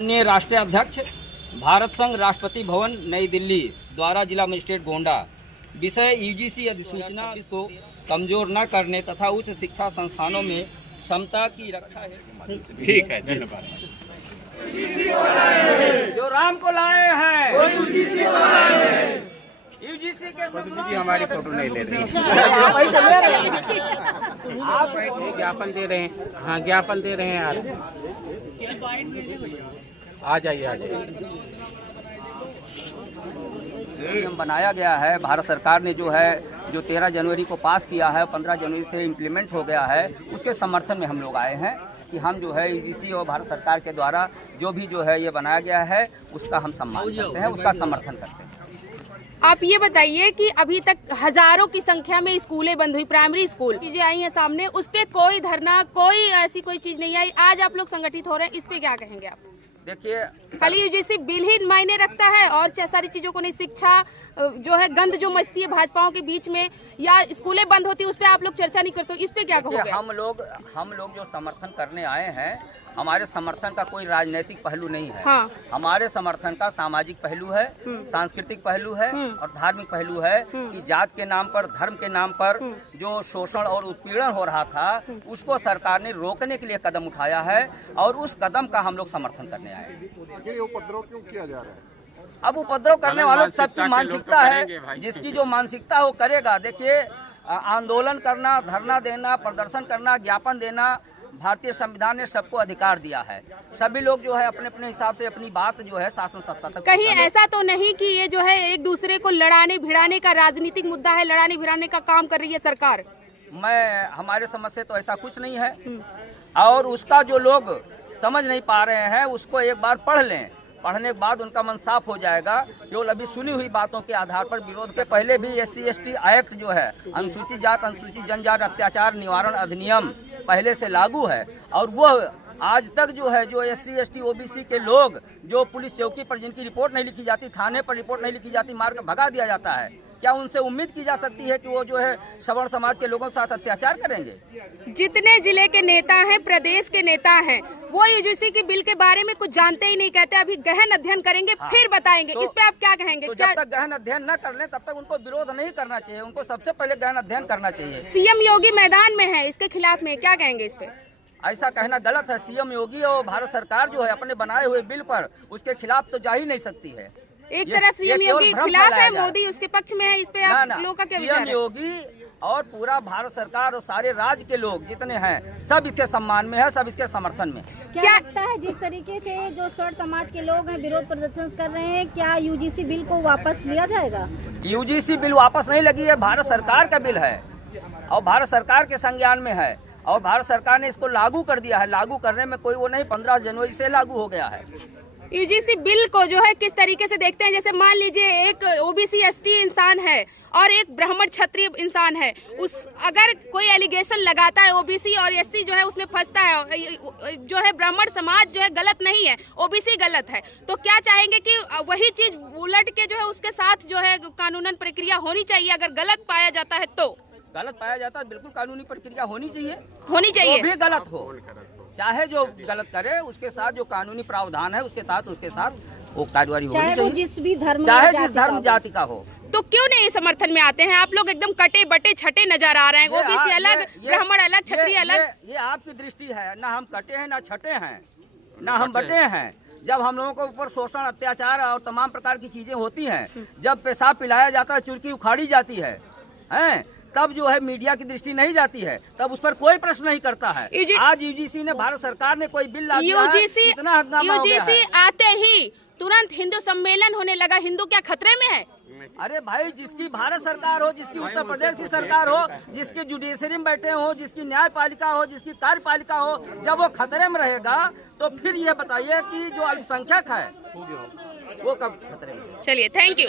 माननीय राष्ट्रीय अध्यक्ष, भारत संघ राष्ट्रपति भवन नई दिल्ली द्वारा जिला मजिस्ट्रेट गोंडा विषय यूजीसी अधिसूचना को कमजोर न करने तथा उच्च शिक्षा संस्थानों में क्षमता की रक्षा है। ठीक है, धन्यवाद। जो राम को लाए हैं वो यूजीसी को लाए हैं। यूजीसी के जी हमारी फोटो नहीं ले रहे आप ज्ञापन दे रहे हैं। हाँ, ज्ञापन दे रहे हैं आप। आ जाइए, आ जाइए। नियम बनाया गया है, भारत सरकार ने जो 13 जनवरी को पास किया है, 15 जनवरी से इम्प्लीमेंट हो गया है, उसके समर्थन में हम लोग आए हैं कि हम यूजीसी और भारत सरकार के द्वारा जो भी ये बनाया गया है उसका हम सम्मान करते हैं, उसका समर्थन करते हैं। आप ये बताइए कि अभी तक हजारों की संख्या में स्कूलें बंद हुई, प्राइमरी स्कूल चीजें आई हैं सामने, उस पे कोई धरना, कोई ऐसी कोई चीज नहीं आई। आज आप लोग संगठित हो रहे हैं, इस पे क्या कहेंगे आप? देखिए, खाली यूजीसी बिल ही मायने रखता है और सारी चीजों को नहीं, शिक्षा जो है गंद जो मचती है भाजपाओं के बीच में या स्कूलें बंद होती है उस पे आप लोग चर्चा नहीं करते, इस पे क्या कहोगे? हम लोग जो समर्थन करने आए हैं, हमारे समर्थन का कोई राजनीतिक पहलू नहीं है। हाँ। हमारे समर्थन का सामाजिक पहलू है, सांस्कृतिक पहलू है और धार्मिक पहलू है कि जात के नाम पर, धर्म के नाम पर जो शोषण और उत्पीड़न हो रहा था उसको सरकार ने रोकने के लिए कदम उठाया है और उस कदम का हम लोग समर्थन करने आए हैं। ये उपद्रव क्यों किया जा रहा है? अब उपद्रव करने वालों की सबकी मानसिकता है, जिसकी जो मानसिकता है वो करेगा। देखिए, आंदोलन करना, धरना देना, प्रदर्शन करना, ज्ञापन देना, भारतीय संविधान ने सबको अधिकार दिया है। सभी लोग अपने अपने हिसाब से अपनी बात शासन सत्ता तक। कहीं ऐसा तो नहीं कि ये एक दूसरे को लड़ाने भिड़ाने का राजनीतिक मुद्दा है, लड़ाने भिड़ाने का काम कर रही है सरकार? हमारे समझ से तो ऐसा कुछ नहीं है और उसका जो लोग समझ नहीं पा रहे हैं उसको एक बार पढ़ लें, पढ़ने के बाद उनका मन साफ हो जाएगा। केवल अभी सुनी हुई बातों के आधार पर विरोध के पहले भी SC/ST एक्ट अनुसूचित जात अनुसूचित जनजात अत्याचार निवारण अधिनियम पहले से लागू है और वो आज तक जो SC/ST OBC के लोग जो पुलिस चौकी पर जिनकी रिपोर्ट नहीं लिखी जाती, थाने पर रिपोर्ट नहीं लिखी जाती, मार कर भगा दिया जाता है, क्या उनसे उम्मीद की जा सकती है कि वो सवर्ण समाज के लोगों के साथ अत्याचार करेंगे? जितने जिले के नेता हैं, प्रदेश के नेता हैं, वो यूजीसी के बिल के बारे में कुछ जानते ही नहीं, कहते अभी गहन अध्ययन करेंगे। हाँ। फिर बताएंगे। इस पे आप क्या कहेंगे? तो जब तक गहन अध्ययन न कर लें तब तक उनको विरोध नहीं करना चाहिए, उनको सबसे पहले गहन अध्ययन करना चाहिए। सीएम योगी मैदान में है, इसके खिलाफ में क्या कहेंगे? इस पे ऐसा कहना गलत है। सीएम योगी और भारत सरकार अपने बनाए हुए बिल पर उसके खिलाफ तो जा ही नहीं सकती है। एक तरफ सीएम योगी खिलाफ है, मोदी उसके पक्ष में है, इस पे आप लोगों का क्या विचार है? सीएम योगी और पूरा भारत सरकार और सारे राज्य के लोग जितने हैं सब इसके सम्मान में है, सब इसके समर्थन में। क्या लगता है जिस तरीके से जो सवर्ण समाज के लोग हैं विरोध प्रदर्शन कर रहे हैं, क्या यूजीसी बिल को वापस लिया जाएगा? यूजीसी बिल वापस नहीं लगी है, भारत सरकार का बिल है और भारत सरकार के संज्ञान में है और भारत सरकार ने इसको लागू कर दिया है। लागू करने में कोई वो नहीं, 15 जनवरी से लागू हो गया है। यूजीसी बिल को किस तरीके से देखते हैं? जैसे मान लीजिए एक OBC ST इंसान है और एक ब्राह्मण क्षत्रिय इंसान है, अगर कोई एलिगेशन लगाता है OBC और SC उसमें फंसता है, ब्राह्मण समाज गलत नहीं है, OBC गलत है, तो क्या चाहेंगे कि वही चीज उलट के उसके साथ कानूनन प्रक्रिया होनी चाहिए? अगर गलत पाया जाता है तो गलत पाया जाता है, बिल्कुल कानूनी प्रक्रिया होनी चाहिए। तो भी गलत हो, चाहे जो गलत करे उसके साथ जो कानूनी प्रावधान है उसके साथ वो कार्रवाई होनी चाहिए, जिस भी धर्म, चाहे जिस धर्म जाति का हो। तो क्यों नहीं समर्थन में आते हैं? आप लोग एकदम कटे बटे छठे नजर आ रहे हैं, OBC अलग, ब्राह्मण अलग, क्षत्रिय अलग। ये आपकी दृष्टि है, ना हम कटे हैं, ना छठे हैं, ना हम बटे हैं। जब हम लोगों के ऊपर शोषण, अत्याचार और तमाम प्रकार की चीजें होती हैं, जब पेशाब पिलाया जाता है, चुरकी उखाड़ी जाती है, तब मीडिया की दृष्टि नहीं जाती है, तब उस पर कोई प्रश्न नहीं करता है। आज यूजीसी ने, भारत सरकार ने कोई बिल ला दिया है, इतना हंगामा हो गया है। यूजीसी आते ही तुरंत हिंदू सम्मेलन होने लगा। हिंदू क्या खतरे में है? अरे भाई, जिसकी भारत सरकार हो, जिसकी उत्तर प्रदेश की सरकार हो, जिसकी जुडिशरी में बैठे हो, जिसकी न्यायपालिका हो, जिसकी कार्यपालिका हो, जब वो खतरे में रहेगा तो फिर ये बताइए कि जो अल्पसंख्यक है वो कब खतरे में? चलिए, थैंक यू।